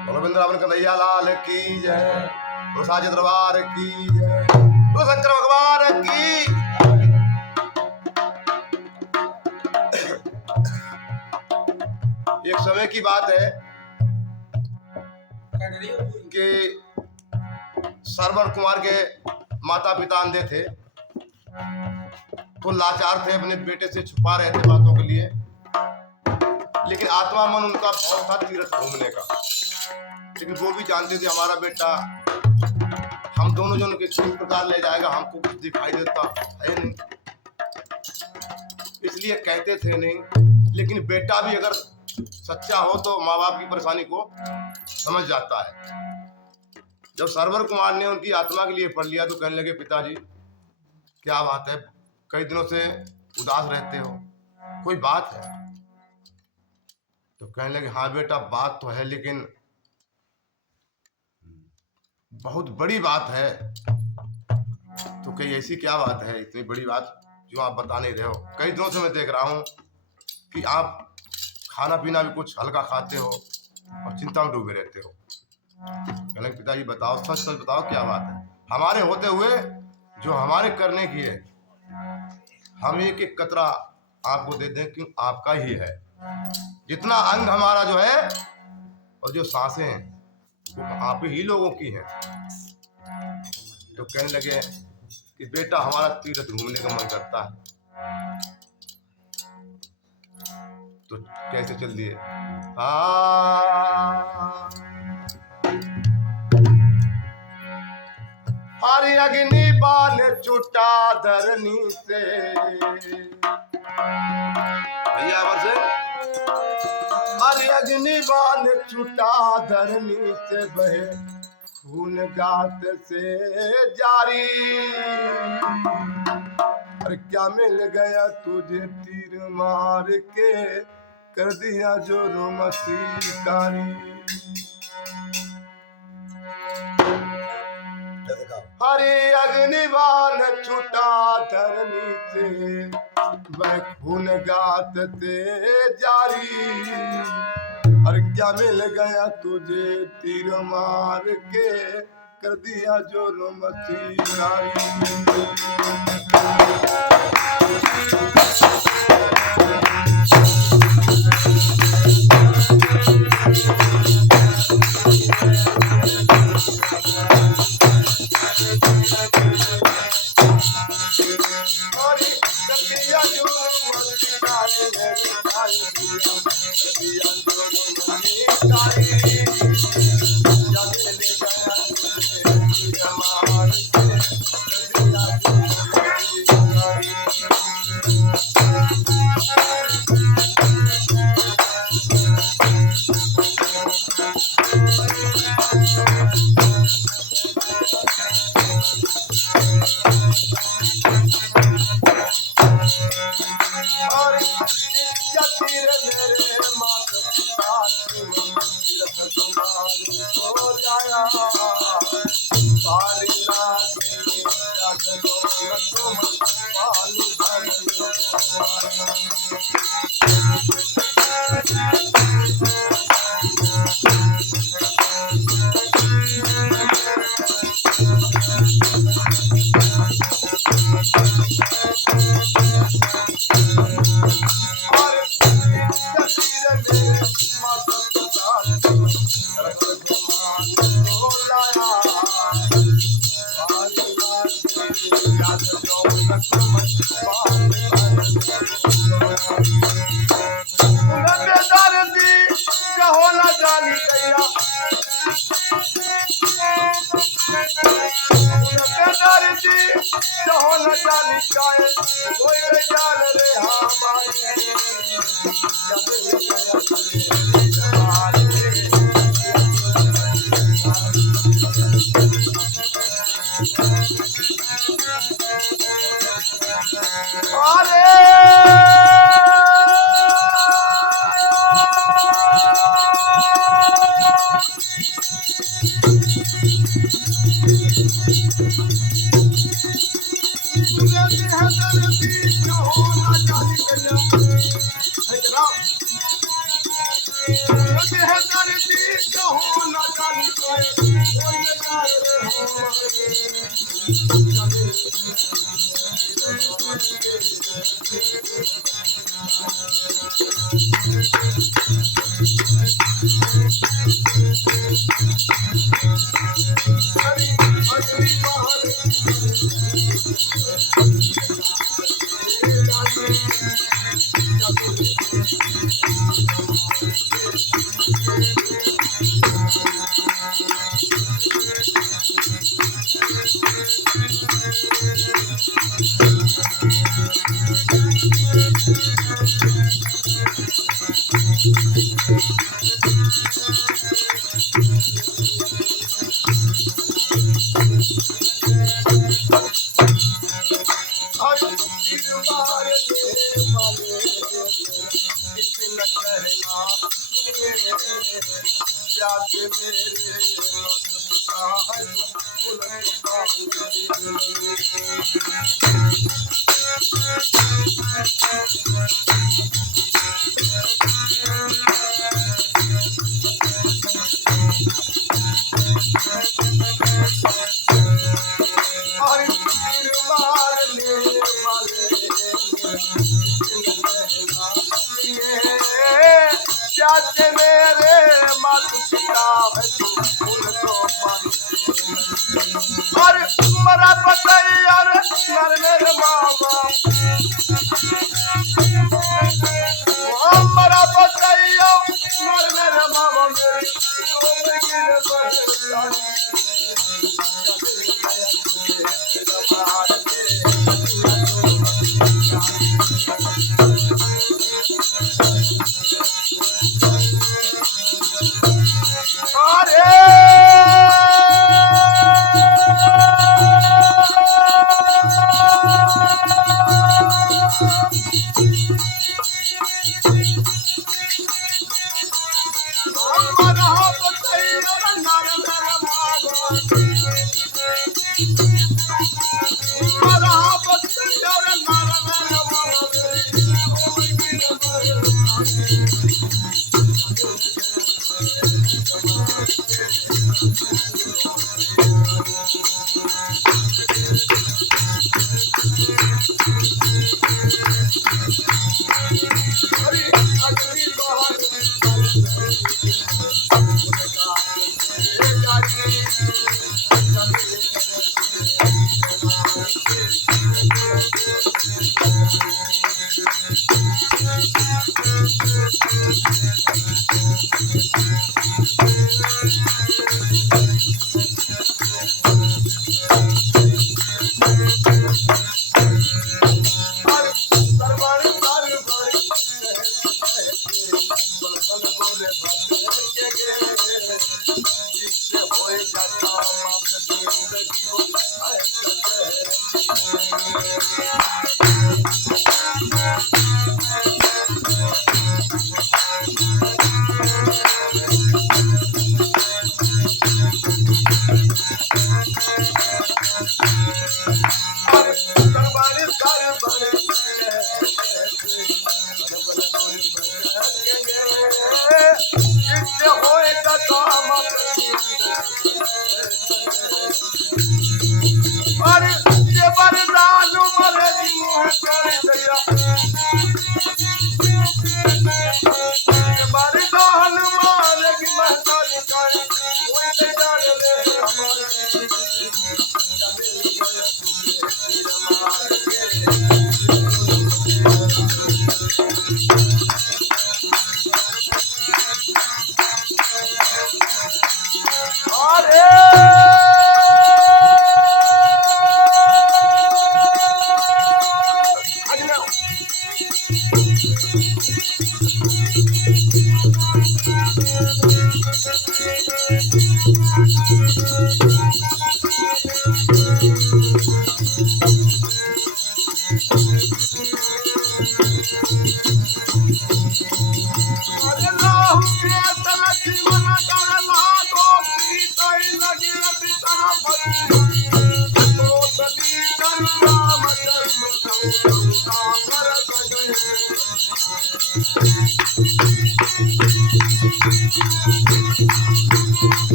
बोलो वृंदावन कन्हैया लाल की जय, तो साजे दरबार की जय, तो शंकर भगवान की। एक समय की बात है कि सरवर कुमार के माता पिता अंधे थे, तो लाचार थे, अपने बेटे से छुपा रहे थे बातों के लिए, लेकिन आत्मा मन उनका बहुत था तीर्थ घूमने का। लेकिन वो भी जानते थे हमारा बेटा हम दोनों जनों के किस प्रकार ले जाएगा, हमको कुछ दिखाई देता है नहीं, इसलिए कहते थे नहीं। लेकिन बेटा भी अगर सच्चा हो तो माँ बाप की परेशानी को समझ जाता है। जब सरवर कुमार ने उनकी आत्मा के लिए पढ़ लिया तो कहने लगे, पिताजी क्या बात है, कई दिनों से उदास रहते हो, कोई बात है? तो कहने लगे, हाँ बेटा बात तो है, लेकिन बहुत बड़ी बात है। तो कहीं ऐसी क्या बात है, इतनी बड़ी बात जो आप बता नहीं रहे हो? कई दिनों से मैं देख रहा हूँ कि आप खाना पीना भी कुछ हल्का खाते हो और चिंता में डूबे रहते हो। कहने लगे, पिताजी बताओ, सच सच बताओ क्या बात है? हमारे होते हुए जो हमारे करने की है, हम एक एक कतरा आपको दे दें कि आपका ही है। जितना अंग हमारा जो है और जो सांसें हैं वो आप ही लोगों की हैं। तो कहने लगे कि बेटा हमारा तीर्थ घूमने का मन करता है। तो कैसे चल दिए? हरि अग्नि बाल छूटा धरनी से, भैया वर्ष हरि अग्नि बाल छूटा धरनी से, बहे खून गात से जारी। अरे क्या मिल गया तुझे तीर मार के, कर दिया जो रोमसी हरे अग्निबाण छूटा धरनी से, वह खून गात से जारी। अरे क्या मिल गया तुझे तीर मार के, कर दिया जो रोमसी मरा पतई और नर मेरे मामा मरा पतई और नर मेरे मामा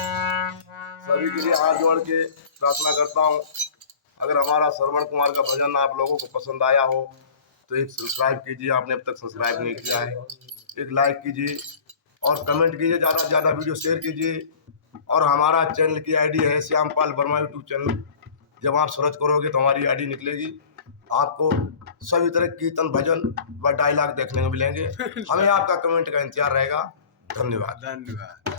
सभी के लिए हाथ जोड़ के प्रार्थना करता हूँ। अगर हमारा श्रवण कुमार का भजन आप लोगों को पसंद आया हो तो एक सब्सक्राइब कीजिए, आपने अब तक सब्सक्राइब नहीं किया है, एक लाइक कीजिए और कमेंट कीजिए, ज़्यादा से ज़्यादा वीडियो शेयर कीजिए। और हमारा चैनल की आईडी है श्यामपाल वर्मा यूट्यूब चैनल। जब आप सर्च करोगे तो हमारी आईडी निकलेगी, आपको सभी तरह कीर्तन भजन व डायलॉग देखने को मिलेंगे। हमें आपका कमेंट का इंतजार रहेगा। धन्यवाद।